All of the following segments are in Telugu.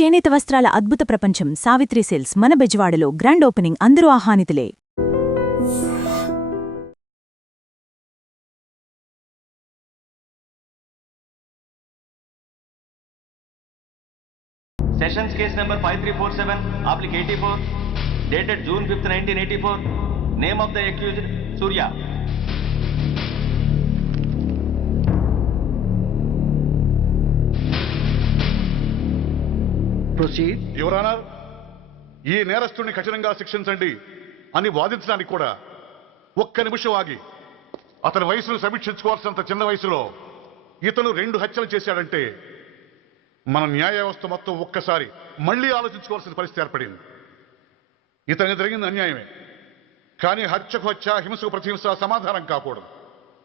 చేనేత వస్త్రాల అద్భుత ప్రపంచం సావిత్రి సిల్క్స్ మన బెజవాడలో గ్రాండ్ ఓపెనింగ్ అందరూ ఆహ్వానితులే. Sessions case number 5347, applic 84, dated June 5th, 1984. Name of the accused, Surya. Proceed. Your Honor, ఈ నేరస్తుడిని కఠినంగా శిక్షించండి అని వాదించడానికి కూడా ఒక్క నిమిషం ఆగి అతని వయసును సమీక్షించుకోవాల్సినంత చిన్న వయసులో ఇతను 2 హత్యలు చేశాడంటే మన న్యాయ వ్యవస్థ మొత్తం ఒక్కసారి మళ్లీ ఆలోచించుకోవాల్సిన పరిస్థితి ఏర్పడింది. ఇతనికి జరిగింది అన్యాయమే, కానీ హత్యకు హత్య, హింసకు ప్రతిహింస సమాధానం కాకూడదు.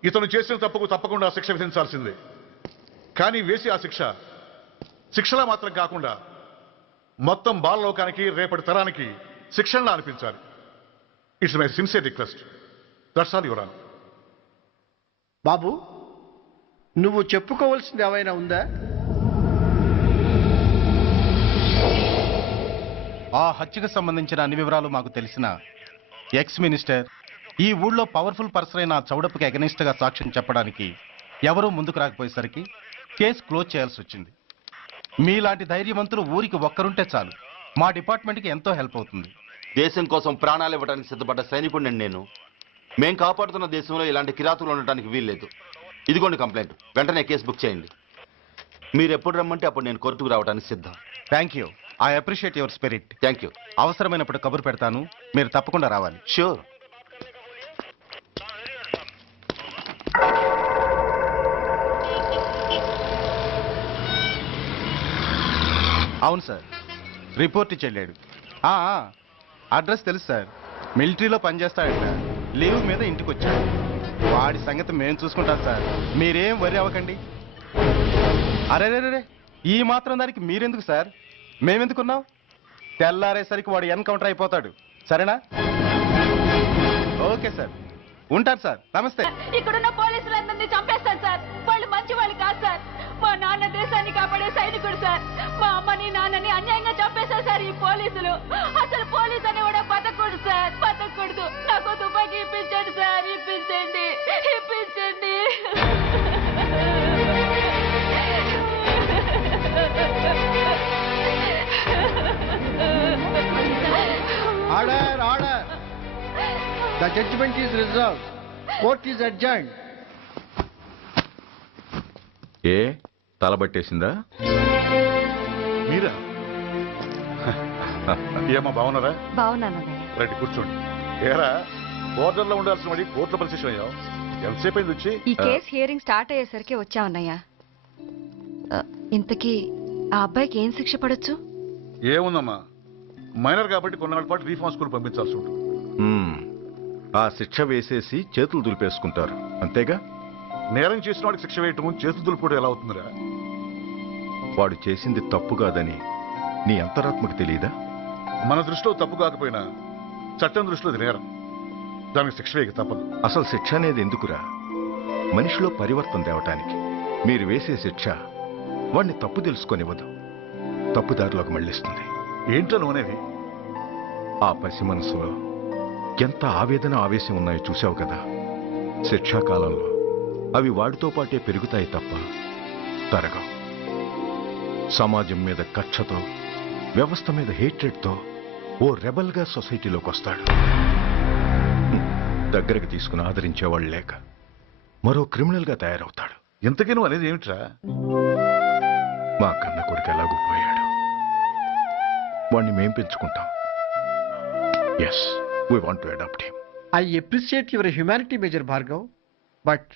ఇతను చేసిన తప్పుకు తప్పకుండా శిక్ష విధించాల్సిందే. కానీ వేసి ఆ శిక్షలా మాత్రం కాకుండా మొత్తం బాలలోకానికి రేపటి తరానికి శిక్షణలా అనిపించాలి. It's my sincere request. That's all your honour. బాబు, నువ్వు చెప్పుకోవాల్సింది ఏమైనా ఉందా? ఆ హత్యకు సంబంధించిన అన్ని వివరాలు మాకు తెలిసిన ఎక్స్ మినిస్టర్ ఈ ఊళ్ళో పవర్ఫుల్ పర్సన్ అయిన చౌడప్పకి అగెనిస్ట్గా సాక్ష్యం చెప్పడానికి ఎవరూ ముందుకు రాకపోయేసరికి కేసు క్లోజ్ చేయాల్సి వచ్చింది. మీలాంటి ధైర్యవంతులు ఊరికి ఒక్కరుంటే చాలు, మా డిపార్ట్మెంట్కి ఎంతో హెల్ప్ అవుతుంది. దేశం కోసం ప్రాణాలు ఇవ్వడానికి సిద్ధపడ్డ సైనికుడిని నేను. మేం కాపాడుతున్న దేశంలో ఇలాంటి కిరాతులు ఉండటానికి వీల్లేదు. ఇదిగోండి కంప్లైంట్, వెంటనే కేసు బుక్ చేయండి. మీరు ఎప్పుడు రమ్మంటే అప్పుడు నేను కోర్టుకు రావడానికి సిద్ధం. Thank you, I appreciate your spirit. Thank you. అవసరమైనప్పుడు కబురు పెడతాను, మీరు తప్పకుండా రావాలి. షూర్. అవును సార్, రిపోర్ట్ ఇచ్చి వెళ్ళాడు. అడ్రస్ తెలుసు సార్, మిలిటరీలో పనిచేస్తాడట. లీవ్ మీద ఇంటికి వచ్చాడు. వాడి సంగతి మేము చూసుకుంటాం సార్, మీరేం వరి అవ్వకండి. అరే, ఈ మాత్రం దానికి మీరెందుకు సార్, మేమెందుకున్నాం? తెల్లారేసరికి వాడు ఎన్కౌంటర్ అయిపోతాడు. సరేనా? ఓకే సార్, ఉంటారు సార్. నమస్తే. ఇక్కడున్న పోలీసులందరినీ చంపేస్తారు సార్. వాళ్ళు మంచి వాళ్ళు కాదు సార్. మా నాన్న దేశాన్ని కాపాడే సైనికుడు సార్. మా అమ్మని నాన్నని అన్యాయంగా చంపేశారు సార్ ఈ పోలీసులు. అసలు పోలీసు అని కూడా బతకూడదు సార్, బతకూడదు. నాకు తుపాకీ ఇప్పించండి సార్, ఇప్పించండి. Order, order. The judgment is reserved. Court is adjourned. ఏ తలబట్టేసిందా? మీరా? ఏమా బాగున్నారా? బాగున్నానన్నయ్య. రండి కూర్చోండి. ఏరా, బోర్డర్లో ఉండాల్సిన వాడి కోర్టులో పరిశీలన అయ్యావు. ఎంతసేపు అయింది వచ్చి? ఈ కేసు హియరింగ్ స్టార్ట్ అయ్యేసరికి వచ్చామన్నయ్య. ఇంతకీ ఆ అబ్బాయికి ఏం శిక్ష పడొచ్చు? ఏముందమ్మా, మైనర్ కాబట్టి కొన్నాళ్ళ పాటు రీఫార్మ్ స్కూల్ పంపించాల్సి ఉంటుంది. ఆ శిక్ష వేసేసి చేతులు దులిపేసుకుంటారు, అంతేగా? నేరం చేసిన వాడికి శిక్ష వేయటం చేతులు దులుపుకోవడం ఎలా అవుతుందిరా? వాడు చేసింది తప్పు కాదని నీ అంతరాత్మకు తెలియదా? మన దృష్టిలో తప్పు కాకపోయినా చట్టం దృష్టిలో అది నేరం. దానికి శిక్ష వేయక తప్పదు. అసలు శిక్ష అనేది ఎందుకురా? మనిషిలో పరివర్తన తేవటానికి. మీరు వేసే శిక్ష వాడిని తప్పు తెలుసుకొనివ్వదు, తప్పుదారిలోకి మళ్ళిస్తుంది. ఏంటో నువ్వనేది? ఆ పసి మనసులో ఎంత ఆవేదన, ఆవేశం ఉన్నాయో చూసావు కదా. శిక్షాకాలంలో అవి వాడితో పాటే పెరుగుతాయి తప్ప తరగవు. సమాజం మీద కక్షతో, వ్యవస్థ మీద హేట్రెడ్తో ఓ రెబల్గా సొసైటీలోకి వస్తాడు. దగ్గరకు తీసుకుని ఆదరించేవాళ్ళు లేక మరో క్రిమినల్గా తయారవుతాడు. ఇంతకీ నువ్వు అనేది ఏమిట్రా? మా కన్న కొడుకు ఎలాగూ పోయాడు, వాణ్ణి మేం పెంచుకుంటాం. Yes, we want to adopt him. I appreciate your humanity, Major Bhargav. But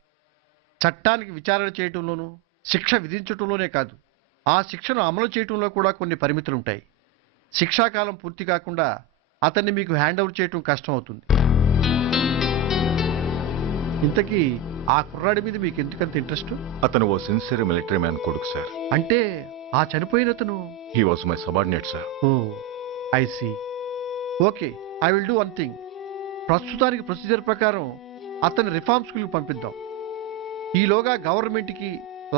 చట్టానికి విచారణ చేయటంలోనూ శిక్ష విధించటంలోనే కాదు, ఆ శిక్షను అమలు చేయటంలో కూడా కొన్ని పరిమితులు ఉంటాయి. శిక్షాకాలం పూర్తి కాకుండా అతన్ని మీకు హ్యాండ్ ఓవర్ చేయటం కష్టం అవుతుంది. ఇంతకీ ఆ కుర్రాడి మీద మీకు ఎందుకంత ఇంట్రెస్ట్? అతను ఓ సిన్సియర్ మిలిటరీ మ్యాన్ కొడుకు సార్. అంటే ఆ చనిపోయిన అతను? He was my subordinate sir. Oh, I see. Okay, I will do one thing. ప్రస్తుతానికి ప్రొసీజర్ ప్రకారం అతన్ని రిఫార్మ్ స్కూల్కి పంపిద్దాం. ఈలోగా గవర్నమెంట్కి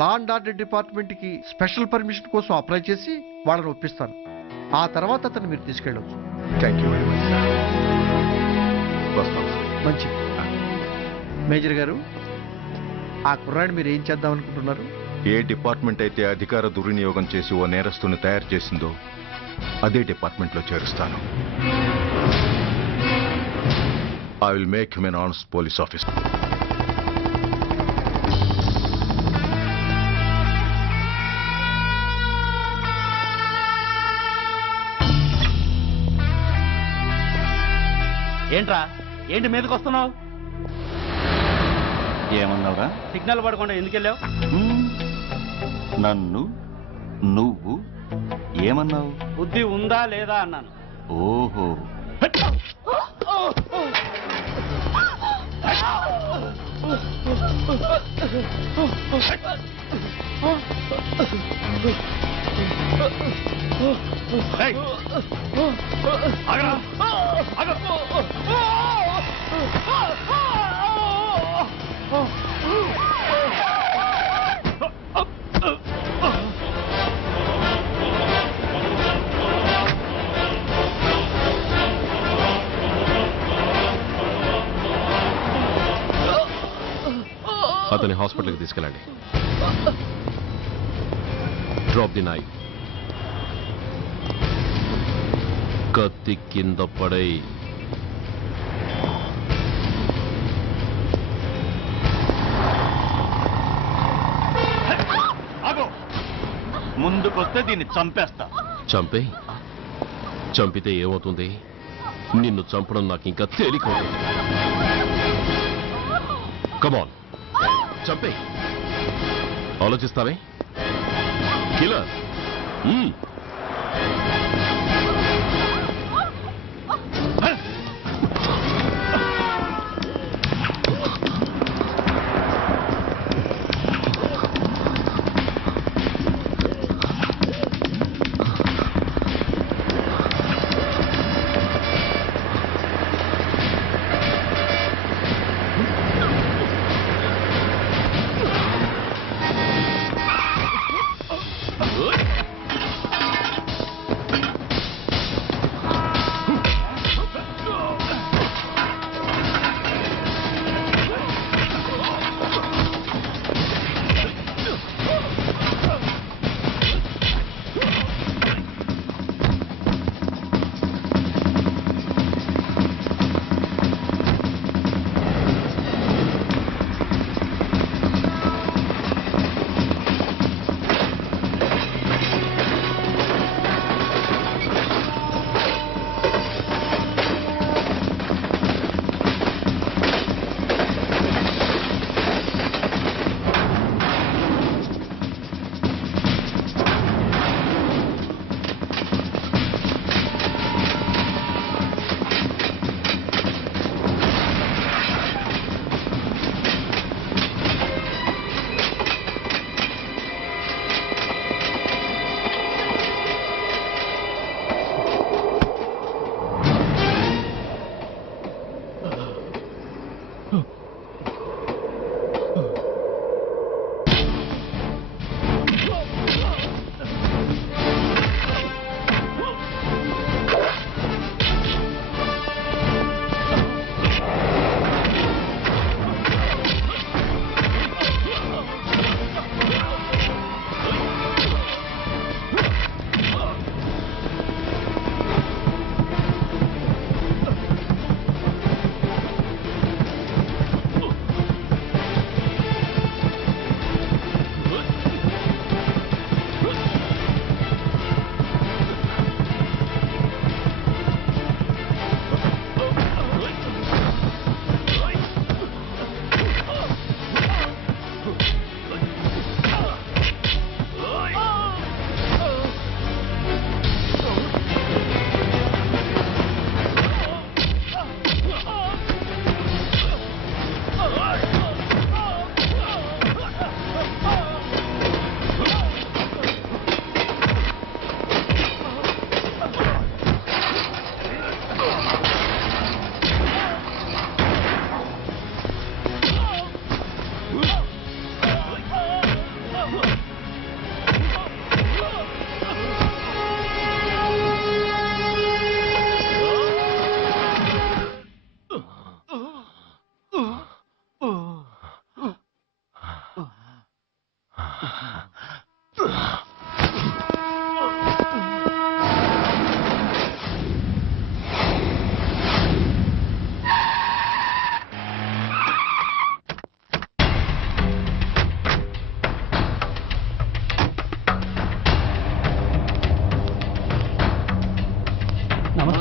లా అండ్ ఆర్డర్ డిపార్ట్మెంట్కి స్పెషల్ పర్మిషన్ కోసం అప్లై చేసి వాళ్ళని ఒప్పిస్తాను. ఆ తర్వాత అతను మీరు తీసుకెళ్ళవచ్చు. Thank you very much sir. వస్తాం సార్. మంచి మేజర్ గారు, ఆ కుర్రాడిని మీరు ఏం చేద్దాం అనుకుంటున్నారు? ఏ డిపార్ట్మెంట్ అయితే అధికార దుర్వినియోగం చేసి ఓ నేరస్తుని తయారు చేసిందో అదే డిపార్ట్మెంట్లో చేరుస్తాను. I will make him an honest police officer. ఏంట్రా, ఏంటి మీదకి వస్తున్నావు? ఏమన్నావురా? సిగ్నల్ పడకుండా ఎందుకు వెళ్ళావు? నన్ను నువ్వు ఏమన్నావు? బుద్ధి ఉందా లేదా అన్నాను. ఓహో, అతని హాస్పిటల్కి తీసుకెళ్ళండి. Drop the knife. కత్తి కింద పడై. ముందుకొస్తే దీన్ని చంపేస్తా. చంపితే ఏమవుతుంది? నిన్ను చంపడం నాకు ఇంకా తేలికవుతుంది. కమాన్, చంపే. ఆలోచిస్తావే కిల్లర్?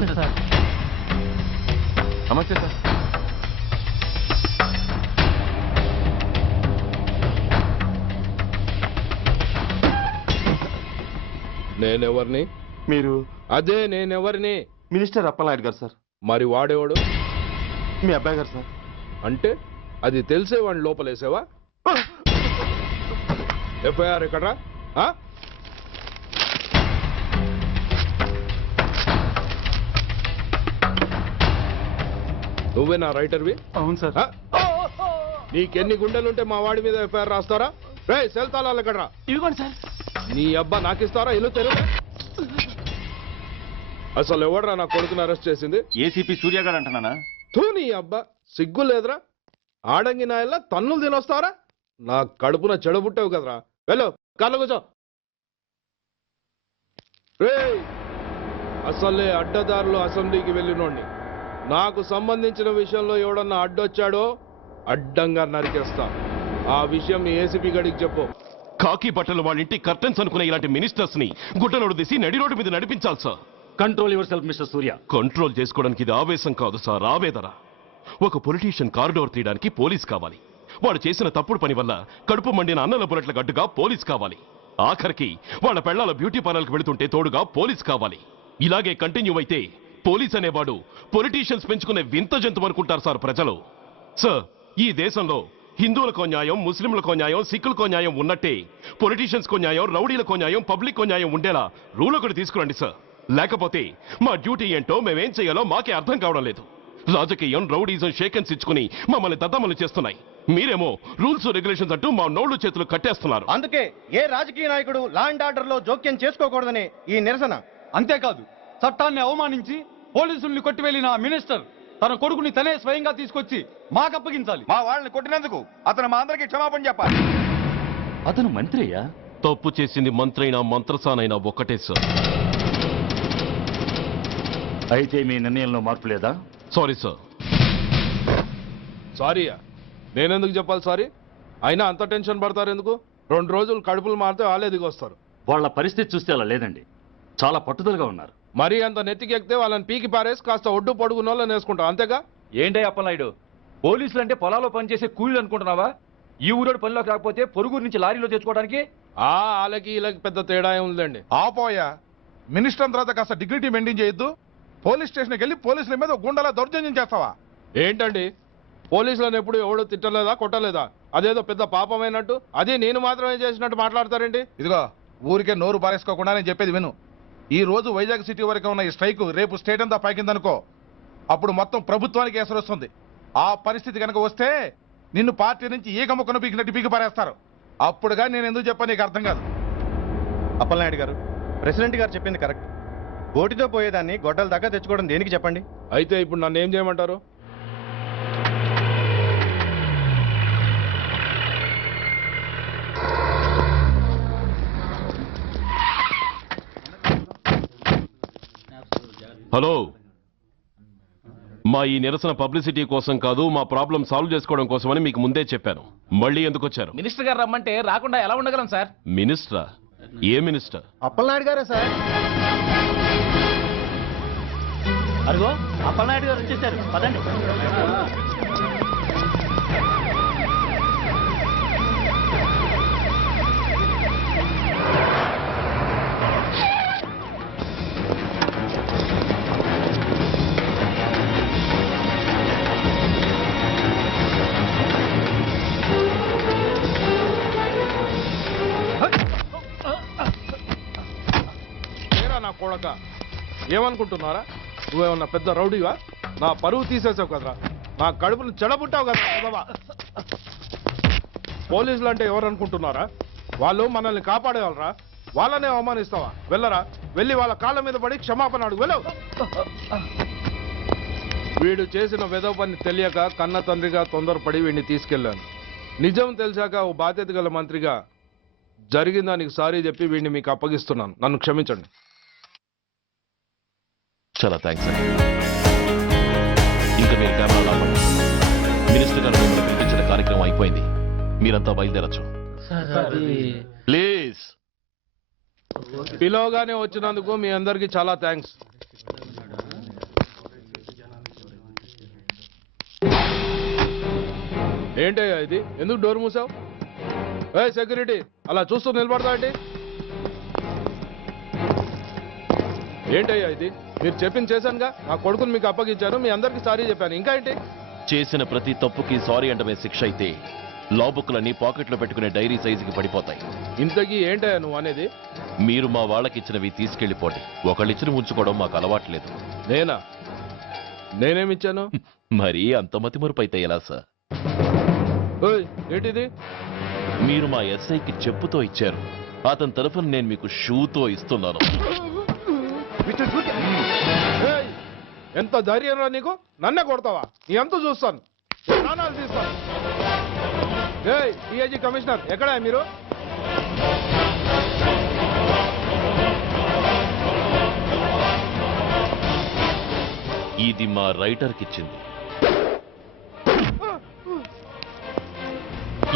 నమస్తే సార్. నమస్తే సార్. నేనెవరిని? మీరు అదే నేనెవరిని? మినిస్టర్ అప్పలనాయుడు గారు సార్. మరి వాడేవాడు? మీ అబ్బాయి గారు సార్. అంటే అది తెలిసే వాడిని లోపలేసావా? ఎఫ్ఐఆర్ ఎక్కడ్రా? ఆ? నువ్వే నా రైటర్వి? అవును సార్. ఆ? నీకెన్ని గుండెలుంటే మా వాడి మీద ఎఫ్ఐఆర్ రాస్తారా? రే సెల్ తాళాలు ఎక్కడ్రా? ఇదిగోండి సార్. నీ అబ్బా నాకిస్తారా? ఇల్లు తెరువు. అసలు ఎవడ్రా నా కొడుకుని అరెస్ట్ చేసింది? ఏసీపీ సూర్య గారు అంటున్నానా? తూ నీ అబ్బా సిగ్గు లేదురా? ఆడంగి నాయల్లా తన్నులు తినొస్తారా? నా కడుపున చెడబుట్టావు కదరా. వెళ్ళు కార్లో కూర్చో. రే అసలే అడ్డదారులు అసెంబ్లీకి వెళ్ళినోండి. నాకు సంబంధించిన విషయంలో ఎవడన్నా అడ్డొచ్చాడో అడ్డంగా నరికేస్తా. ఆ విషయం మీ ఏసీపీ గడికి చెప్పు. కాకి బట్టలు వాళ్ళ ఇంటి కర్టెన్స్ అనుకునే ఇలాంటి మినిస్టర్స్ ని గుడ్డలోడు తీసి నడి రోడ్డు మీద నడిపించాలి sir. Control your self mister Surya. Control చేసుకోవడానికి ఇది ఆవేశం కాదు సార్, ఆవేదన. ఒక పొలిటీషియన్ కారిడోర్ తీయడానికి పోలీస్ కావాలి. వాడు చేసిన తప్పుడు పని వల్ల కడుపు మండిన అన్నల బుల్లెట్ల గడ్డుగా పోలీస్ కావాలి. ఆఖరికి వాళ్ళ పెళ్లాల బ్యూటీ పార్లర్కి వెళుతుంటే తోడుగా పోలీస్ కావాలి. ఇలాగే కంటిన్యూ అయితే పోలీస్ అనేవాడు పొలిటీషియన్స్ పెంచుకునే వింత జంతువు అనుకుంటారు సార్ ప్రజలు. సార్ ఈ దేశంలో హిందువులకో న్యాయం, ముస్లింలకో న్యాయం, సిక్కులకో న్యాయం ఉన్నట్టే పొలిటీషియన్స్కో న్యాయం, రౌడీలకో న్యాయం, పబ్లిక్కో న్యాయం ఉండేలా రూల్ ఒకటి తీసుకురండి సార్. లేకపోతే మా డ్యూటీ ఏంటో మేమేం చేయాలో మాకే అర్థం కావడం లేదు. రాజకీయం, రౌడీజం షేకెన్స్ ఇచ్చుకుని మమ్మల్ని దద్దమలు చేస్తున్నాయి. మీరేమో రూల్స్ రెగ్యులేషన్స్ అంటూ మా నోళ్లు చేతులు కట్టేస్తున్నారు. అందుకే ఏ రాజకీయ నాయకుడు లా అండ్ ఆర్డర్ లో జోక్యం చేసుకోకూడదని ఈ నిరసన. అంతేకాదు చట్టాన్ని అవమానించి పోలీసుల్ని కొట్టివెళ్లిన మినిస్టర్ తన కొడుకుని తనే స్వయంగా తీసుకొచ్చి మాకు అప్పగించాలి. మా వాళ్ళని కొట్టినందుకు అతను మా అందరికీ క్షమాపణ చెప్పాలి. అతను మంత్రి అయ్యా. తప్పు చేసింది మంత్రి అయినా మంత్రసానైనా ఒక్కటే సార్. అయితే మీ నిర్ణయంలో మార్పు లేదా? Sorry sir. సారీయా? నేనెందుకు చెప్పాలి సారీ? అయినా అంత టెన్షన్ పడతారు ఎందుకు? 2 రోజులు కడుపులు మారితే వాళ్ళే దిగొస్తారు. వాళ్ళ పరిస్థితి చూస్తే అలా లేదండి, చాలా పట్టుదలగా ఉన్నారు. మరీ అంత నెత్తికెక్కితే వాళ్ళని పీకి పారేసి కాస్త ఒడ్డు పొడుగున్న వాళ్ళని వేసుకుంటాం, అంతేగా? ఏంటే అప్పలనాయుడు, పోలీసులు అంటే పొలాల్లో పనిచేసే కూలీలు అనుకుంటున్నావా? ఈ ఊరోడు పనిలోకి రాకపోతే పొరుగురు నుంచి లారీలో తెచ్చుకోవడానికి వాళ్ళకి వీళ్ళకి పెద్ద తేడా ఉందండి. ఆపోయా మినిస్టర్ తర్వాత కాస్త డిగ్నిటీ మెయింటైన్ చేయొద్దు. పోలీస్ స్టేషన్కి వెళ్ళి పోలీసుల మీద గుండెలా దౌర్జన్యం చేస్తావా? ఏంటండి పోలీసులను ఎప్పుడు ఎవడు తిట్టలేదా, కొట్టలేదా? అదేదో పెద్ద పాపమైనట్టు అది నేను మాత్రమే చేసినట్టు మాట్లాడతారేంటి? ఇదిగో ఊరికే నోరు పారేసుకోకుండా నేను చెప్పేది విను. ఈ రోజు వైజాగ్ సిటీ వరకు ఉన్న ఈ స్ట్రైక్ రేపు స్టేట్ అంతా పైకిందనుకో, అప్పుడు మొత్తం ప్రభుత్వానికి ఎసరు వస్తుంది. ఆ పరిస్థితి కనుక వస్తే నిన్ను పార్టీ నుంచి ఈగ ముక్కను పీకినట్టు పీకి పారేస్తారు. అప్పుడుగా నేను ఎందుకు చెప్పాను నీకు అర్థం కాదు. అప్పలనాయుడు గారు, ప్రెసిడెంట్ గారు చెప్పింది కరెక్ట్. ఓటితో పోయేదాన్ని గొడ్డల దాకా తెచ్చుకోవడం దేనికి చెప్పండి? అయితే ఇప్పుడు నన్ను ఏం చేయమంటారు? హలో, మా ఈ నిరసన పబ్లిసిటీ కోసం కాదు, మా ప్రాబ్లం సాల్వ్ చేసుకోవడం కోసమని మీకు ముందే చెప్పాను. మళ్ళీ ఎందుకు వచ్చారు? మినిస్టర్ గారు రమ్మంటే రాకుండా ఎలా ఉండగలం సార్? మినిస్టరా? ఏ మినిస్టర్? అప్పలనాయుడు గారే సార్. అదిగో అప్పలనాయుడు గారు వచ్చేసారు, పదండి. నా కొడక ఏమనుకుంటున్నారా? నువ్వేమన్నా పెద్ద రౌడీవా? నా పరువు తీసేసావు కదరా, నా కడుపును చెడబుట్టావు కదా. పోలీసులు అంటే ఎవరు అనుకుంటున్నారా? వాళ్ళు మనల్ని కాపాడేవాళ్ళరా? వాళ్ళనే అవమానిస్తావా? వెళ్ళరా, వెళ్ళి వాళ్ళ కాళ్ళ మీద పడి క్షమాపణ అడుగు. వెళ్ళవు. వీడు చేసిన వెధవ పని తెలియక కన్న తండ్రిగా తొందరపడి వీడిని తీసుకెళ్లాను. నిజం తెలిసాక ఓ బాధ్యత గల మంత్రిగా జరిగిన దానికి సారీ చెప్పి వీడిని మీకు అప్పగిస్తున్నాను. నన్ను క్షమించండి. చాలా థ్యాంక్స్ అండి. ఇంకా మీరు కెమెరా మినిస్టర్ గారు మిమ్మల్ని పిలిపించిన కార్యక్రమం అయిపోయింది. మీరంతా బయలుదేరచ్చు ప్లీజ్. పిలవగానే వచ్చినందుకు మీ అందరికీ చాలా థ్యాంక్స్. ఏంటయ్యా ఇది? ఎందుకు డోర్ మూసావు? ఏ సెక్యూరిటీ, అలా చూస్తూ నిలబడతా ఏంటి? ఏంటయ్యా ఇది? మీరు చెప్పింది చేశానుగా. నా కొడుకుని మీకు అప్పగించాను, మీ అందరికి సారీ చెప్పాను. ఇంకా ఏంటి? చేసిన ప్రతి తప్పుకి సారీ అంటమే శిక్ష అయితే లా బుక్లన్నీ పాకెట్లో పెట్టుకునే డైరీ సైజుకి పడిపోతాయి. ఇంతకీ ఏంటయ్యా నువ్వు అనేది? మీరు మా వాళ్ళకిచ్చినవి తీసుకెళ్లిపోండి. ఒకళ్ళిచ్చిన ఉంచుకోవడం మాకు అలవాట్లేదు. నేనేమిచ్చాను? మరి అంత మతిమరుపు అయితే ఎలా సార్? ఏంటిది? మీరు మా ఎస్ఐకి చెప్పుతో ఇచ్చారు. అతని తరఫున నేను మీకు షూతో ఇస్తున్నాను. ఎంత ధైర్యం రా నీకు? నన్నే కొడతావా? నీ ఎంత చూస్తాను, ప్రాణాలు తీస్తాను. డిఐజీ కమిషనర్ ఎక్కడా మీరు? ఇది మా రైటర్కి ఇచ్చింది.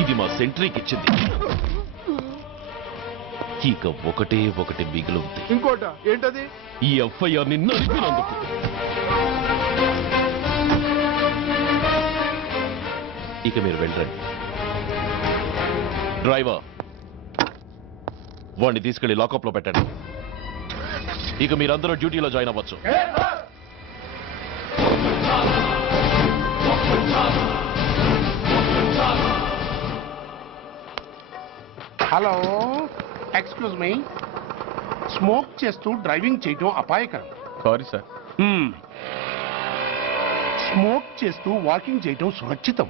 ఇది మా సెంట్రీకి ఇచ్చింది. ఇక ఒకటే ఒకటి మిగిలింది. ఇంకోట ఏంటది? ఈ ఎఫ్ఐఆర్ ని నడిపినందుకు. ఇక మీరు వెళ్ళండి. డ్రైవర్, వాడిని తీసుకెళ్లి లాకప్ లో పెట్టండి. ఇక మీరందరూ డ్యూటీలో జాయిన్ అవ్వచ్చు. Hello, excuse me. స్మోక్ చేస్తూ డ్రైవింగ్ చేయటం అపాయకరం. Sorry sir. స్మోక్ చేస్తూ వాకింగ్ చేయటం సురక్షితం.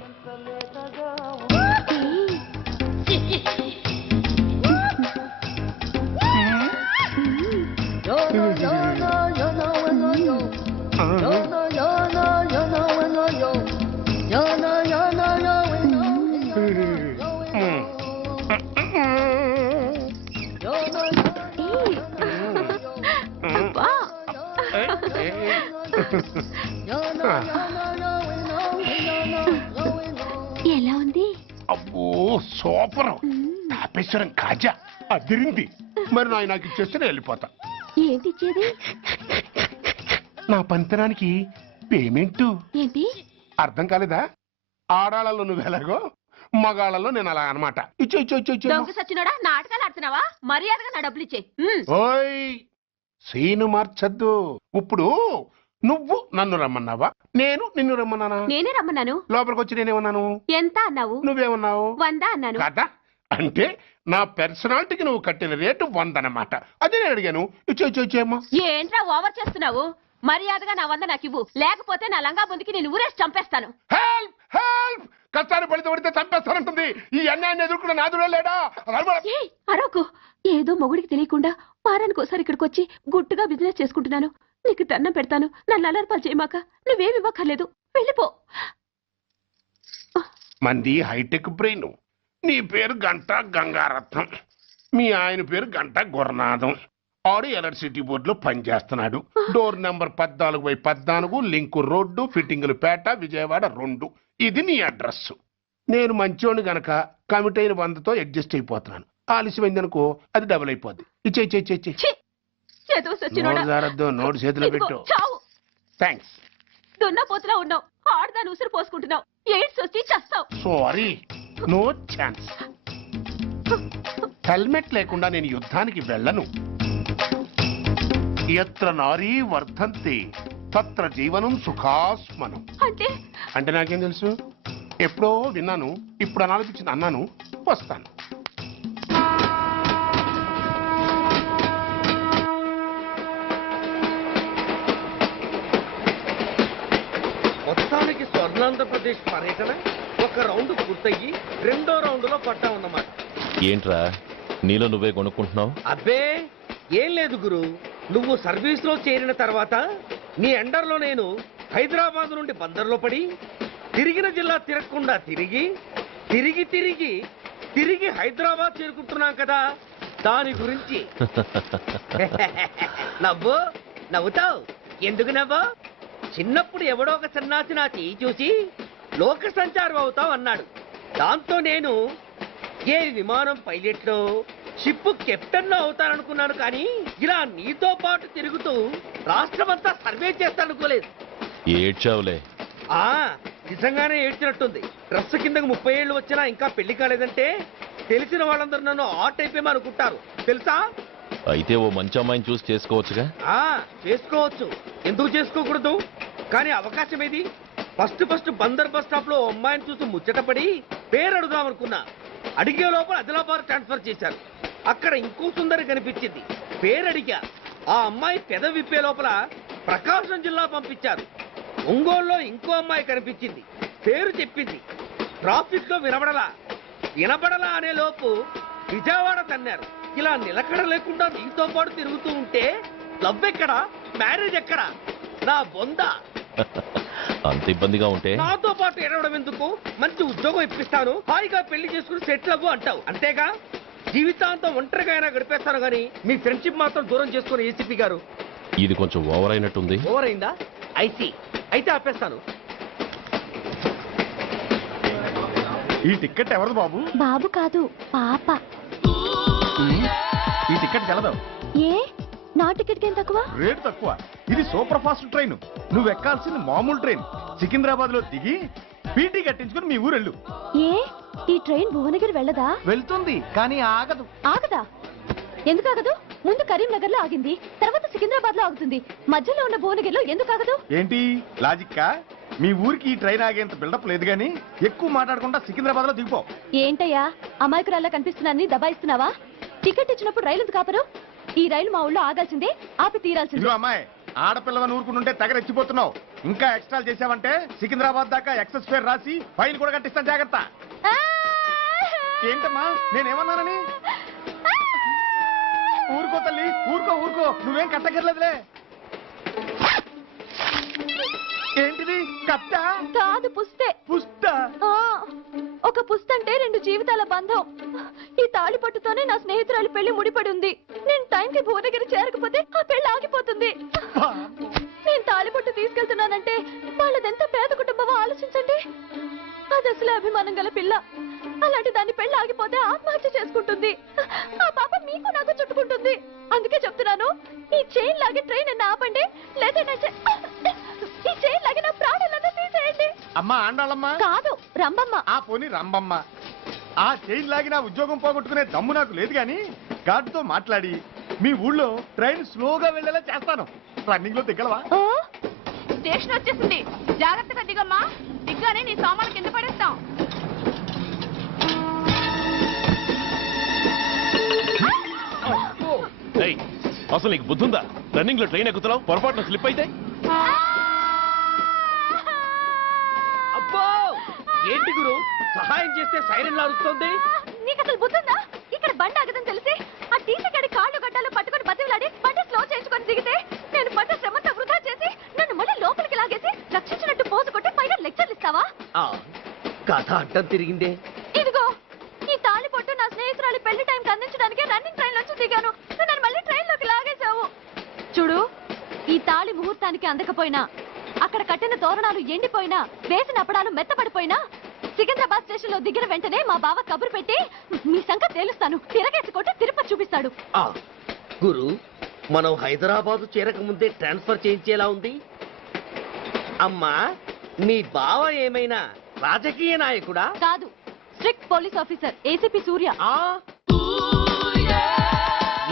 ఎలా ఉంది? అబ్బో సూపర్. తాపేశ్వరం కాజా అదిరింది. మరి నాకు ఇచ్చేస్తే నేను వెళ్ళిపోతా. ఏంటి ఇచ్చేది? నా పంతనానికి పేమెంట్. ఏంటి అర్థం కాలేదా? ఆడాళ్ళలో నువ్వు ఎలాగో, మగాళ్ళలో నేను అలా అనమాట. ఇచ్చో ఇచ్చో ఇచ్చో ఇచ్చో. దొంగ సచ్చినోడా, నాటకాలు ఆడుతున్నావా? మర్యాదగా నా డబ్బులు ఇచ్చే. ఓయ్ సీను మార్చద్దు. ఇప్పుడు నువ్వు నన్ను రమ్మన్నావా, నేను నిన్ను రమ్మన్నానా? నేనే రమ్మన్నాను. లోపలికి వచ్చి నేనేమన్నాను? ఎంత అన్నావు? నువ్వేమన్నావు? 100 అన్నాను. కదా, అంటే నా పర్సనాలిటీకి నువ్వు కట్టిన రేటు 100 అన్నమాట. అదే నేను అడిగాను. ఇచ్చో ఇచ్చో ఇచ్చేమ్మా. ఏంట్రా ఓవర్ చేస్తున్నావు? మర్యాదగా నా 100 నాకు ఇవ్వు, లేకపోతే నా లంగా బొందికి నేను ఊరేసి చంపేస్తాను. Help help. కష్టాన్ని పడితే చంపేస్తానంటుంది. ఈ అన్యాయాన్ని ఎదుర్కొన్న నాదుడే లేడా? అరకు ఏదో మొగుడికి తెలియకుండా వారానికి ఒకసారి ఇక్కడికి వచ్చి గుట్టుగా బిజినెస్ చేసుకుంటున్నాను. నీకు దండం పెడతాను, నన్ను అలర్పాలు చేయమాక. నువ్వేమి ఇవ్వక్కర్లేదు, వెళ్ళిపో. మంది హైటెక్ బ్రెయిన్. నీ పేరు గంట గంగారత్నం, మీ ఆయన పేరు గంట గురునాథం. ఆడు ఎలక్ట్రిసిటీ బోర్డులో పనిచేస్తున్నాడు. డోర్ నెంబర్ 14/14, లింకు రోడ్డు, ఫిట్టింగులు పేట, విజయవాడ 2. ఇది నీ అడ్రస్. నేను మంచోని గనక కమిట్ అయిన 100తో అడ్జస్ట్ అయిపోతున్నాను. ఆలస్యమైందనుకో అది డబుల్ అయిపోద్ది. ఇచ్చే నోటు చేతిలో పెట్టు. థ్యాంక్స్. దున్నపోతులా ఉన్నావు, ఆడదాని ఉసురు పోసుకుంటున్నావు. ఎయిడ్స్ వచ్చి చస్తావు. Sorry, no chance. హెల్మెట్ లేకుండా నేను యుద్ధానికి వెళ్ళను. ఎత్ర నారీ వర్ధంతి తత్ర జీవనం సుఖాస్మనం. అంటే నాకేం తెలుసు? ఎప్పుడో విన్నాను, ఇప్పుడు అనాలనిపించింది అన్నాను. వస్తాను. మొత్తానికి స్వర్ణాంధ్రప్రదేశ్ పర్యటన ఒక రౌండ్ పూర్తయ్యి 2వ రౌండ్లో పట్టామన్నమాట. ఏంట్రా నీలో నువ్వే కొనుక్కుంటున్నావు? అబ్బే ఏం లేదు గురు. నువ్వు సర్వీస్ లో చేరిన తర్వాత నీ అండర్లో నేను హైదరాబాద్ నుండి బందర్లో పడి తిరిగిన జిల్లా తిరగకుండా తిరిగి తిరిగి తిరిగి తిరిగి హైదరాబాద్ చేరుకుంటున్నాం కదా, దాని గురించి. నవ్వు నవ్వుతావు ఎందుకు నవ్వు? చిన్నప్పుడు ఎవడో ఒక సన్నాసి నా చెయ్యి చూసి లోక సంచారం అవుతావు అన్నాడు. దాంతో నేను ఏ విమానం పైలట్లో షిప్ కెప్టెన్ అవుతాననుకున్నాను, కానీ ఇలా నీతో పాటు తిరుగుతూ రాష్ట్రమంతా సర్వే చేస్తాననుకోలేదు. ఏడ్చావులే, ఆ నిజంగానే ఏడ్చినట్టుంది. డ్రెస్ కిందకు 30 ఏళ్ళు వచ్చినా ఇంకా పెళ్లి కాలేదంటే తెలిసిన వాళ్ళందరూ నన్ను ఆ టైపేమో అనుకుంటారు తెలుసా. అయితే ఓ మంచి అమ్మాయిని చూసి చేసుకోవచ్చుగా. చేసుకోవచ్చు, ఎందుకు చేసుకోకూడదు? కానీ అవకాశం ఏది? ఫస్ట్ బందర్ బస్ స్టాప్ లో అమ్మాయిని చూసి ముచ్చటపడి పేరు అడుగుదాం అనుకున్నా. అడిగే లోపల ఆదిలాబాద్ ట్రాన్స్ఫర్ చేశారు. అక్కడ ఇంకో సుందరి కనిపించింది, పేరు అడిగా. ఆ అమ్మాయి పెద విప్పే లోపల ప్రకాశం జిల్లా పంపించారు. ఒంగోలులో ఇంకో అమ్మాయి కనిపించింది, పేరు చెప్పింది. ట్రాఫిక్ లో వినబడలా అనే లోపు విజయవాడ తన్నారు. ఇలా నిలకడ లేకుండా నీతో పాటు తిరుగుతూ ఉంటే లవ్ ఎక్కడా, మ్యారేజ్ ఎక్కడా? నా బొంద. అంత ఇబ్బందిగా ఉంటే నాతో పాటు ఎడవడం ఎందుకు? మంచి ఉద్యోగం ఇప్పిస్తాను, హాయిగా పెళ్లి చేసుకుని సెటిల్ అవ్వు అంటావు అంతేగా. జీవితాంతం ఒంటరిగా అయినా గడిపేస్తాను గానీ మీ ఫ్రెండ్షిప్ మాత్రం దూరం చేసుకుని ఏసీపీ గారు. ఇది కొంచెం ఓవర్ అయినట్టుంది. ఓవర్ అయిందా? ఐసీ, అయితే ఆపేస్తాను. ఈ టికెట్ ఎవరిది బాబు? బాబు కాదు, పాప. ఈ టికెట్ గలదు. ఏ నా టికెట్ ఏం తక్కువ? రేటు తక్కువ. ఇది సూపర్ ఫాస్ట్ ట్రైన్. నువ్వు ఎక్కాల్సింది మామూలు ట్రైన్. సికింద్రాబాద్ లో దిగి పీటీ కట్టించుకుని మీ ఊరెళ్ళు. ఏ ఈ ట్రైన్ భువనగిరి వెళ్ళదా? వెళ్తుంది కానీ ఆగదు. ఆగదా? ఎందుకు ఆగదు? ముందు కరీంనగర్ లో ఆగింది, తర్వాత సికింద్రాబాద్ లో ఆగుతుంది. మధ్యలో ఉన్న భువనగిరిలో ఎందుకు ఆగదు? ఏంటి లాజిక్కా? మీ ఊరికి ఈ ట్రైన్ ఆగేంత బిల్డప్ లేదు గానీ ఎక్కువ మాట్లాడకుండా సికింద్రాబాద్ లో దిగిపో. ఏంటయ్యా అమాయకురాల్లా కనిపిస్తున్నాన్ని దబాయిస్తున్నావా? టికెట్ ఇచ్చినప్పుడు రైలు ఎందుకు ఆపరు? ఈ రైలు మా ఊళ్ళో ఆగాల్సిందే, ఆపి తీరాల్సిందే. అమ్మాయి, ఆడపిల్లవని ఊరుకుంటుంటే తెగరెచ్చిపోతున్నావు. ఇంకా ఎక్స్ట్రాలు చేసావంటే సికింద్రాబాద్ దాకా ఎక్సెస్ ఫేర్ రాసి ఫైన్ కూడా కట్టిస్తాను, జాగ్రత్త. ఏంటమ్మా నేనేమన్నానని? ఊరుకో తల్లి, ఊరుకో, నువ్వేం కట్టగర్లేదులే. ఏంటిది? కట్ట కాదు, పుస్తే. పుస్తా? ఒక పుస్తంటే 2 జీవితాల బంధం. ఈ తాళి పట్టుతోనే నా స్నేహితురాలి పెళ్లి ముడిపడి ఉంది. నేను టైంకి భువనగిరి చేరకపోతే ఆ పెళ్లి ఆగిపోతుంది. నేను తాళి పట్టు తీసుకెళ్తున్నానంటే వాళ్ళదెంత పేద కుటుంబమో ఆలోచించండి. అది అసలు అభిమానం గల పిల్ల. అలాంటి దాని పెళ్లి ఆగిపోతే ఆత్మహత్య చేసుకుంటుంది. ఆ పాప మీకు నాకు చుట్టుకుంటుంది. అందుకే చెప్తున్నాను, ఈ చైన్ లాగి ట్రైన్ అన్న ఆపండి, లేదా ఈ చైన్ లాగి నా ప్రాణాలన్నా తీసేయండి. అమ్మా ఆండాళ్ళమ్మా కాదు, రంబమ్మ. ఆ పోని రంబమ్మ. ఆ చైన్ లాగి నా ఉద్యోగం పోగొట్టుకునే దమ్ము నాకు లేదు గాని గార్డుతో మాట్లాడి మీ ఊళ్ళో ట్రైన్ స్లోగా వెళ్ళేలా చేస్తాను. రన్నింగ్ లో దిగలవా? స్టేషన్ వచ్చేసింది, జాగ్రత్తగా దిగమ్మా. దిగ్గానే నీ సామాన్లు కింద పడేస్తాం. అసలు నీకు బుద్ధుందా? రన్నింగ్ లో ట్రైన్ ఎక్కుతున్నావు, పొరపాటున స్లిప్ అయితే? అబ్బో ఏంటి గురు, సహాయం చేస్తే సైరన్ లారుస్తోంది. నీకు అసలు బుద్ధుందా? ఇక్కడ బండి ఆగదని తెలిసి ఆ టీసీ గడి కాళ్ళు గడ్డాలు పట్టుకొని బతిలాడి బండి స్లో చేయించుకొని దిగితే నేను పడ్డ శ్రమంతా వృధా చేసి నన్ను మళ్ళీ లోపలికి లాగేసి రక్షించినట్టు పోజు కొట్టి పైన లెక్చర్లు ఇస్తావా? కథ అడ్డం తిరిగిందే. ఇదిగో ఈ తాళి పొట్టు నా స్నేహితురాలి పెళ్లి టైంకి అందించడానికి రన్నింగ్ ట్రైన్ నుంచి దిగాను. నన్ను మళ్ళీ ట్రైన్ లోకి లాగేశావు. చూడు, ఈ తాళి ముహూర్తానికి అందకపోయినా, అక్కడ కట్టిన తోరణాలు ఎండిపోయినా, వేసిన అప్పడాలు మెత్తపడిపోయినా, సికింద్రాబాద్ స్టేషన్ లో దిగిన వెంటనే మా బావ కబురు పెట్టి మీ సంగతి తేలుస్తాను, తిరగేసి కొట్టి తిరుపతి చూపిస్తాడు. గురు, మనం హైదరాబాద్ చేరక ముందే ట్రాన్స్ఫర్ చేయించేలా ఉంది. అమ్మా, నీ బావ ఏమైనా రాజకీయ నాయకుడా? కాదు, స్ట్రిక్ట్ పోలీస్ ఆఫీసర్, ఏసీపీ సూర్య.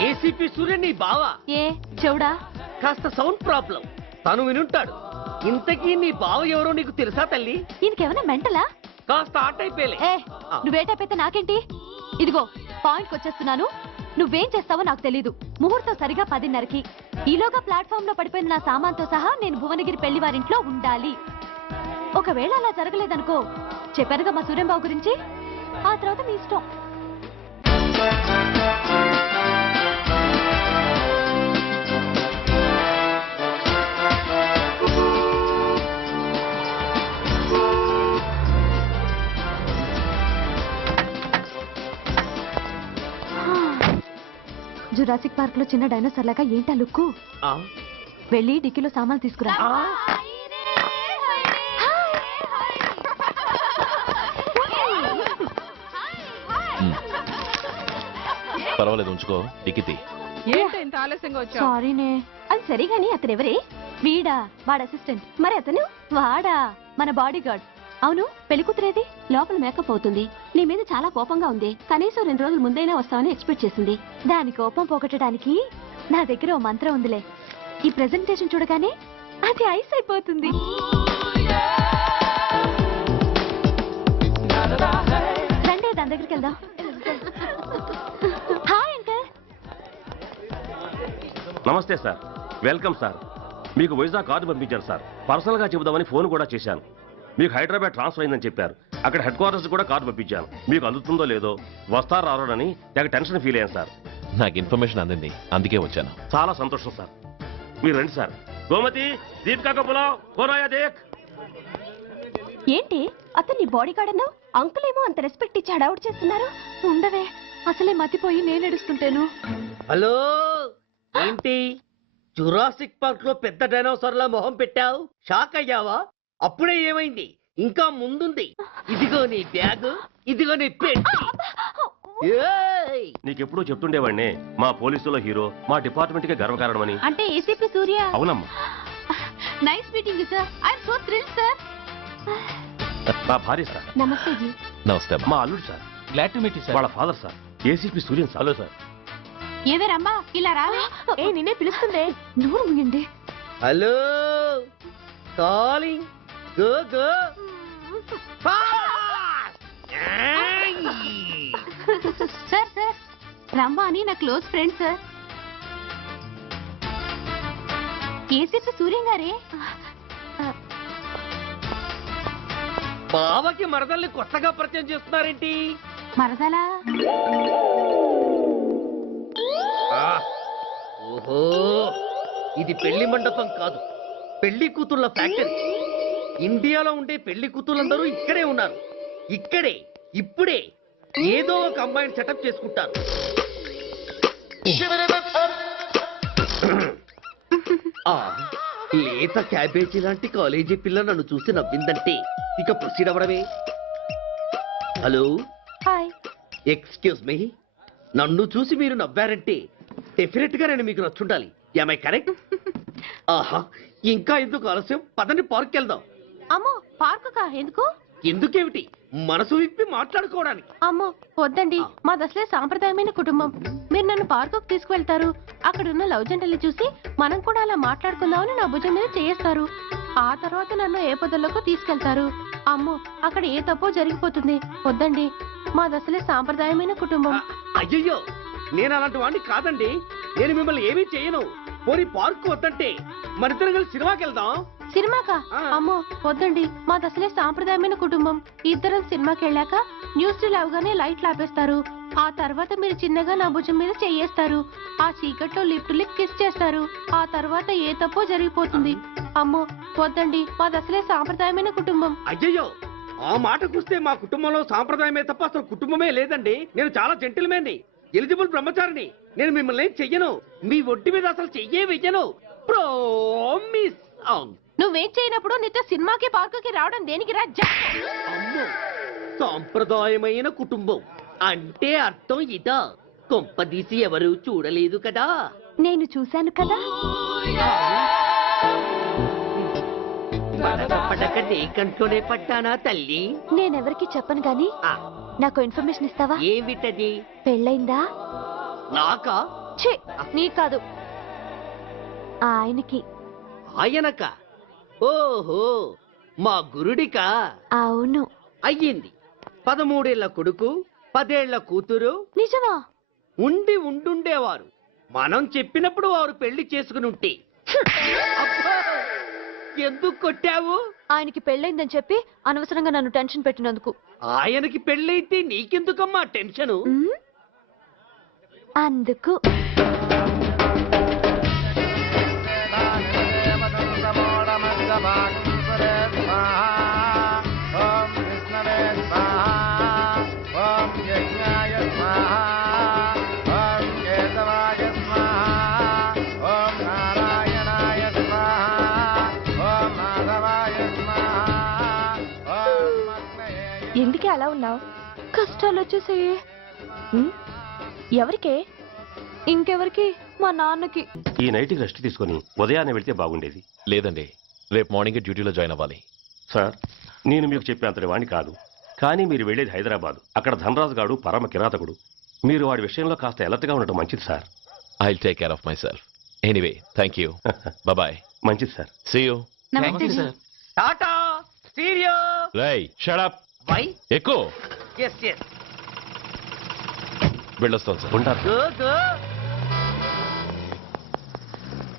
ఏసీపీ సూర్య నీ బావా? ఏ చెవుడా? కాస్త సౌండ్ ప్రాబ్లం, తను వినుంటాడు. ఇంతకీ నీ బావ ఎవరో నీకు తెలుసా తల్లి? ఈయనకేమైనా మెంటలా? కాస్త ఆట అయిపోయలే. నువ్వేటైతే నాకేంటి? ఇదిగో పాయింట్కి వచ్చేస్తున్నాను. నువ్వేం చేస్తావో నాకు తెలీదు. ముహూర్తం సరిగా 10:30కి. ఈలోగా ప్లాట్ఫామ్ లో పడిపోయిన నా సామాన్తో సహా నేను భువనగిరి పెళ్లి వారింట్లో ఉండాలి. ఒకవేళ అలా జరగలేదనుకో, చెప్పానుగా మా సూర్యంబాబు గురించి, ఆ తర్వాత మీ ఇష్టం. జురాసిక్ పార్క్ లో చిన్న డైనోసార్ లాగా ఏంటా లుక్కు? వెళ్ళి డిక్కీలో సామాన్లు తీసుకురా. పర్వాలేదు, ఉంచుకో. డిక్కితి. ఏంటి ఇంత ఆలస్యంగా వచ్చావు? సారీనే. అది సరే గాని అతనెవరే? వీడా వాడ అసిస్టెంట్. మరి అతను వాడా మన బాడీ గార్డ్. అవును, పెళ్లి కూతురేది? లోపల మేకప్ అవుతుంది. నీ మీద చాలా కోపంగా ఉంది. కనీసం 2 రోజుల ముందైనా వస్తామని ఎక్స్పెక్ట్ చేసింది. దాని కోపం పోగొట్టడానికి నా దగ్గర ఓ మంత్రం ఉందిలే. ఈ ప్రెజెంటేషన్ చూడగానే అది ఐస్ అయిపోతుంది. రండి దాని దగ్గరికి వెళ్దాం. Hi uncle. నమస్తే సార్, వెల్కమ్ సార్. మీకు వైజాగ్ కార్డు పంపించారు సార్. పర్సనల్గా చెబుదామని ఫోన్ కూడా చేశాను. మీకు హైదరాబాద్ ట్రాన్స్ఫర్ అయిందని చెప్పారు. అక్కడ హెడ్ క్వార్టర్స్ కూడా కార్డు పంపించాను. మీకు అందుతుందో లేదో, వస్తారో రారోడని నాకు టెన్షన్ ఫీల్ అయ్యాను సార్. నాకు ఇన్ఫర్మేషన్ అందింది, అందుకే వచ్చాను. చాలా సంతోషం సార్. మీరు రండి సార్. గోమతి, దీపికా కపులావ్, కోరాయా దేక్. ఏంటి అతన్ని బాడీ గార్డ్ అన్నావు? అంకుల్ ఏమో అంత రెస్పెక్ట్ ఇచ్చి హడావుడు చేస్తున్నారు. ఉండవే, అసలే మతిపోయి నేను ఎడుస్తుంటాను. హలో, ఏంటి జురాసిక్ పార్క్ లో పెద్ద డైనోసార్లా మొహం పెట్టావు? షాక్ అయ్యావా? అప్పుడే ఏమైంది? ఇంకా ముందుంది. ఇదిగో నీ బ్యాగ్, ఇదిగో నీ పెట్టి. నీకెప్పుడూ చెప్తుండేవాడిని, మా పోలీసులో హీరో, మా డిపార్ట్మెంట్ కి గర్వకారణమని. అంటే ఏసీపీ సూర్య. అవునమ్మా. Nice meeting sir. I'm so thrilled sir. మా భార్య సార్. నమస్తే జీ. నమస్తే. మా అల్లుడు sir. Glad to meet you sir. వాళ్ళ father sir, ACP Suryan sir. Hello sir. ఏవే రమ్మా, ఇలా రావే. ఏ నిన్నే పిలుస్తుందే. నోరు ముయండి. Hello, calling. Go go. Sir sir, Ramma అని నా close friend sir. ACP Suryam గారే. బావకి మరదల్ని కొత్తగా పరిచయం చేస్తున్నారేంటి? మరదలా? ఓహో, ఇది పెళ్లి మండపం కాదు, పెళ్లి కూతుళ్ళ ఫ్యాక్టరీ. ఇండియాలో ఉండే పెళ్లి కూతుళ్ళందరూ ఇక్కడే ఉన్నారు. ఇక్కడే ఇప్పుడే ఏదో ఒక అమ్మాయిని సెటప్ చేసుకుంటారు. లేత క్యాబేజీ లాంటి కాలేజీ పిల్ల నన్ను చూసి నవ్విందంటే ఇక ప్రొసీడ్ అవ్వడమే. Hello, hi. ఎక్స్క్యూజ్ మీ, నన్ను చూసి మీరు నవ్వారంటే డెఫినెట్ గా నేను మీకు నచ్చుండాలి. Am I correct? ఆహా, ఇంకా ఎందుకు ఆలస్యం? పదండి పార్క్ వెళ్దాం. అమ్మో, పార్కుకా? ఎందుకు? ఎందుకేమిటి, మనసు విప్పి మాట్లాడుకోవడానికి. అమ్మో వద్దండి, మాది అసలే సాంప్రదాయమైన కుటుంబం. మీరు నన్ను పార్కుకు తీసుకువెళ్తారు, అక్కడున్న లవ్ జంటల్ని చూసి మనం కూడా అలా మాట్లాడుకుందామని నా భుజం మీద చేస్తారు. ఆ తర్వాత నన్ను ఏ పొదల్లోకి తీసుకెళ్తారు. అమ్మో, అక్కడ ఏ తప్పో జరిగిపోతుంది. వద్దండి, మాది అసలే సాంప్రదాయమైన కుటుంబం. అయ్యయ్యో, నేను అలాంటి వాడిని కాదండి. నేను మిమ్మల్ని ఏమీ చేయను. పోనీ పార్క్ వద్దంటే మరిద్దరం కలిసి సినిమాకి వెళ్దాం. సినిమాకా? అమ్మో వద్దండి, మాది అసలే సాంప్రదాయమైన కుటుంబం. ఇద్దరం సినిమాకి వెళ్ళాక న్యూస్ అవగానే లైట్లు ఆపేస్తారు. ఆ తర్వాత మీరు చిన్నగా నా భుజం మీద చెయ్యేస్తారు. ఆ చీకట్లో లిప్ టు లిప్ కిస్ చేస్తారు. ఆ తర్వాత ఏ తప్పో జరిగిపోతుంది. అమ్మో వద్దండి, మాది అసలే సాంప్రదాయమైన కుటుంబం. అయ్యయ్యో, ఆ మాటకొస్తే మా కుటుంబంలో సాంప్రదాయమే తప్ప అసలు కుటుంబమే లేదండి. నేను చాలా జెంటిల్మెన్ని, ఎలిజిబుల్ బ్రహ్మచారిని. నేను మిమ్మల్ని చెయ్యను, మీ ఒడ్డు మీద అసలు చెయ్యే వెయ్యను. ప్రామిస్. నువ్వేం చేయనప్పుడు నీతో సినిమాకి పార్కుకి రావడం దేనికి రా? అమ్మో, సాంప్రదాయమైన కుటుంబం అంటే అర్థం ఇదా? కొంపదీసి ఎవరు చూడలేదు కదా? నేను చూశాను కదా. పడక నీ కంట్లోనే పడ్డానా తల్లి? నేనెవరికి చెప్పను గాని నాకు ఇన్ఫర్మేషన్ ఇస్తావా? ఏమిటది? పెళ్ళైందా? నాకా? ఛీ, నీ కాదు, ఆయనకి. ఆయనక? ఓహో, మా గురుడికా? అవును. అయ్యింది. 13 ఏళ్ల కొడుకు, 10 ఏళ్ల కూతురు. నిజమా? ఉండి ఉండుండేవారు. మనం చెప్పినప్పుడు వారు పెళ్లి చేసుకుని ఉంటే. అబ్బా, ఎందుకు కొట్టావు? ఆయనకి పెళ్ళైందని చెప్పి అనవసరంగా నన్ను టెన్షన్ పెట్టినందుకు. ఆయనకి పెళ్ళైతే నీకెందుకమ్మా టెన్షను? అందుకు. ఎందుకే అలా ఉన్నావు? కష్టాలు వచ్చేసాయి. ఎవరికే? ఇంకెవరికి? మా నాన్నకి. ఈ నైట్కి రెస్ట్ తీసుకొని ఉదయాన్నే వెళ్తే బాగుండేది. లేదండి, రేపు మార్నింగ్ డ్యూటీలో జాయిన్ అవ్వాలి. సార్, నేను మీకు చెప్పేంతటి వాణ్ణి కాదు, కానీ మీరు వెళ్ళేది హైదరాబాద్. అక్కడ ధనరాజు గాడు పరమ కిరాతకుడు. మీరు వాడి విషయంలో కాస్త అలర్ట్గా ఉండటం మంచిది sir. I will take care of myself. Anyway, thank you. Bye. మంచిది sir. See you. Tata stereo. రేయ్, షట్ అప్. వై? ఎక్కువ ఎస్ ఎస్. వెళ్ళొస్తాను సార్. ఉంటారు. Go go.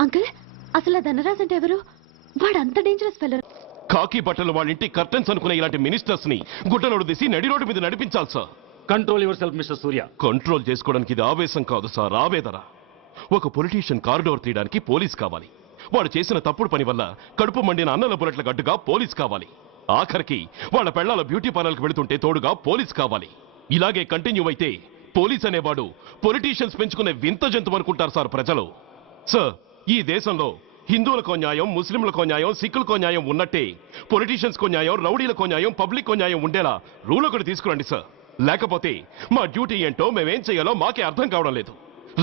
అంకుల్, అసలు ఆ ధనరాజ్ అంటే ఎవరు? వాడు అంత డేంజరస్ ఫెలో. కాకి బట్టలు వాళ్ళ ఇంటి కర్టెన్స్ అనుకునే ఇలాంటి మినిస్టర్స్ ని గుడ్డలోడు తీసి నడి రోడ్డు మీద నడిపించాలి sir. Control your self mister Surya. Control చేసుకోవడానికి ఇది ఆవేశం కాదు సార్, ఆవేదన. ఒక పొలిటీషియన్ కారిడోర్ తీయడానికి పోలీస్ కావాలి. వాడు చేసిన తప్పుడు పని వల్ల కడుపు మండిన అన్నల బుల్లెట్ల గడ్డుగా పోలీస్ కావాలి. ఆఖరికి వాళ్ళ పెళ్లాల బ్యూటీ పార్లర్కి వెళుతుంటే తోడుగా పోలీస్ కావాలి. ఇలాగే కంటిన్యూ అయితే పోలీస్ అనేవాడు పొలిటీషియన్స్ పెంచుకునే వింత జంతువు అనుకుంటారు సార్ ప్రజలు. సార్, ఈ దేశంలో హిందువులకో న్యాయం, ముస్లింలకో న్యాయం, సిక్కులకో న్యాయం ఉన్నట్టే పొలిటీషియన్స్కో న్యాయం, రౌడీలకో న్యాయం, పబ్లిక్కో న్యాయం ఉండేలా రూల్ ఒకటి తీసుకురండి సార్. లేకపోతే మా డ్యూటీ ఏంటో మేమేం చేయాలో మాకే అర్థం కావడం లేదు.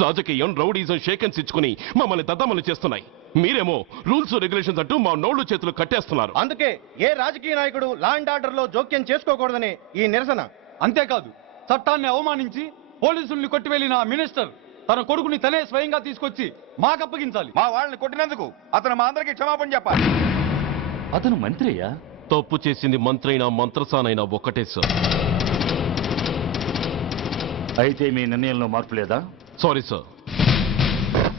రాజకీయం, రౌడీజం షేకెన్స్ ఇచ్చుకుని మమ్మల్ని దద్దమలు చేస్తున్నాయి. మీరేమో రూల్స్ రెగ్యులేషన్స్ అంటూ మా నోళ్లు చేతులు కట్టేస్తున్నారు. అందుకే ఏ రాజకీయ నాయకుడు లా అండ్ ఆర్డర్ లో జోక్యం చేసుకోకూడదని ఈ నిరసన. అంతేకాదు, చట్టాన్ని అవమానించి పోలీసుల్ని కొట్టివెళ్లిన మినిస్టర్ తన కొడుకుని తనే స్వయంగా తీసుకొచ్చి మాకు అప్పగించాలి. మా వాళ్ళని కొట్టినందుకు అతను మా అందరికి క్షమాపణ చెప్పాలి. అతను మంత్రి అయ్యా. తప్పు చేసింది మంత్రైనా మంత్రసానైనా ఒక్కటే సార్. అయితే మీ నిర్ణయంలో మార్పు లేదా? Sorry sir,